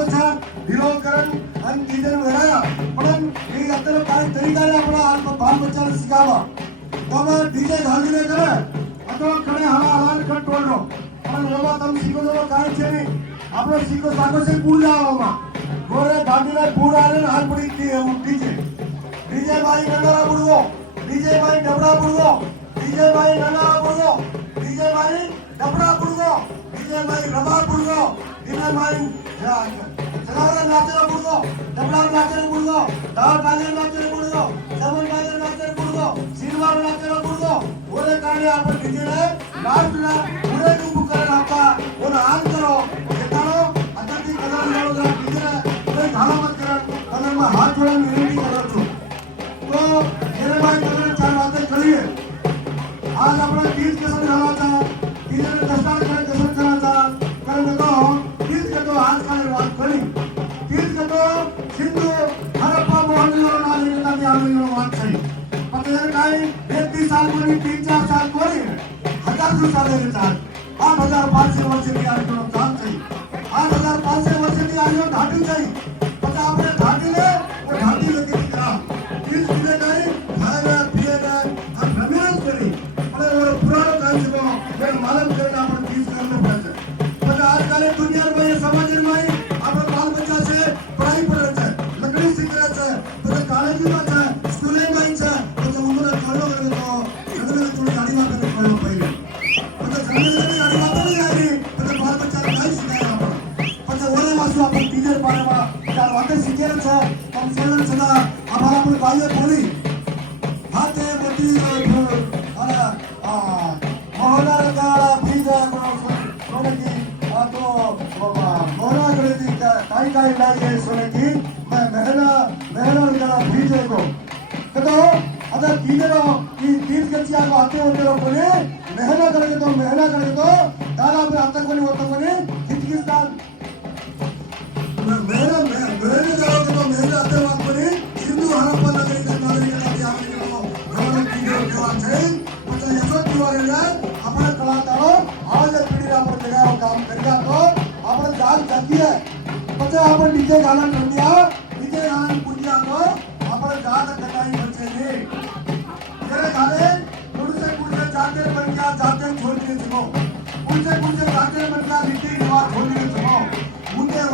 लागतो છે વિરોધકરણ અને કીધેલ વેરાયા પણ એ અત્યારે કાંઈ તરીકાને આપણા બાળ બચ્ચાને શીખાવા તો અમે ડીજે ગાંધીને કરે અથવા કણે હલા હલાન કંટ્રોલનો પણ એવા તમે શીખો તો કાંઈ છે નહીં આપણો શીખો સાકો છે પૂર લાવવામાં ગોરે ગાંધીને પૂર આવીને હાથ પડી ડીજે ડીજે ભાઈ નગારા બુડવો ડીજે ભાઈ ડબડા બુડવો ડીજે ભાઈ નગારા બુડવો ડીજે ભાઈ ડબડા બુડવો ડીજે ભાઈ રબા બુડવો ડીજે ભાઈ ચલાવરા નાચેરા બુડવો ડબડા નાચેરા બુડવો દાળ બાજરા નાચેરા બુડવો સમન બાજરા નાચેરા બુડવો સિરવાર નાચેરા બુડવો ઓરે કારણે આપણે ડીજે લાસ્ટના પૂરે નું કરે આપતા ઓને આન કરો કેતાનો અત્યારથી કલર લાવો જરા ડીજે કોઈ ધારો મત કરે કલરમાં હાથ જોડીને વિનંતી કરું છું तो मेरे भाई कल चार बातें करिए आज अपना तीज के समय रहा था तीज में दस्तार करे कसम करा था कल देखो तीज के तो आज का निर्वाह करी तीज के तो सिंधु हड़प्पा मोहनजोदड़ो नाली के ताकि आने की बात सही पता है काई 1-2 साल को नहीं 3-4 साल को नहीं 1000 साल के साथ 8500 वर्ष की आज को काम सही 8500 वर्ष की आज को घाटी सही पता आपने घाटी ले वो घाटी लेके निकला तीज पीने गए खाएगा पिएगा और रमेश करी और वो पुराना काम से वो मालूम करना अपन तीज करने पड़ता पता आजकल दुनिया में ये समझ में अपन बाल बच्चा से पढ़ाई पढ़ रहे हैं लकड़ी सीख रहे हैं पता कॉलेज में है स्कूलिंग में है पता उम्र खोलो करे तो जंगल में थोड़ी गाड़ी में करे खोलो पहले पता जंगल में गाड़ी में नहीं आ रही पता बाल बच्चा नहीं सिखाया अपन पता ओले वासु अपन टीचर बारे में चार बातें सीखे रहे हैं हम सेवन सदा हमारा अपन भाई बोली हाथे मोटी और मोहना लगाड़ा भीजा सोने की तो मोहना करे थी काई काई लागे सोने की मैं मेहना लगाड़ा भीजे को तो अगर कीजरो की तीज के चिया को आते होते लोग बोले मेहना करके तो दादा पे आता को नहीं होता को नहीं किसकिस्तान मेरे जगह के तो मेरे आते वक्त को नहीं सिंधु हड़प्पा नगरी का नागरिक का त्याग करो गवर्नमेंट की देवा है मतलब यशवंत तिवारी ने अपने कलाकारों आज पीढ़ी पर जगह काम करेगा तो अपन जान जाती है मतलब अपन डीजे गाना कर दिया डीजे गाना पूजिया तो अपन जान कटाई बचे नहीं तेरे गाने कुछ से जाते बन गया जाते छोड़ के चलो कुछ से जाते बन गया रीति रिवाज छोड़ के चलो मुझे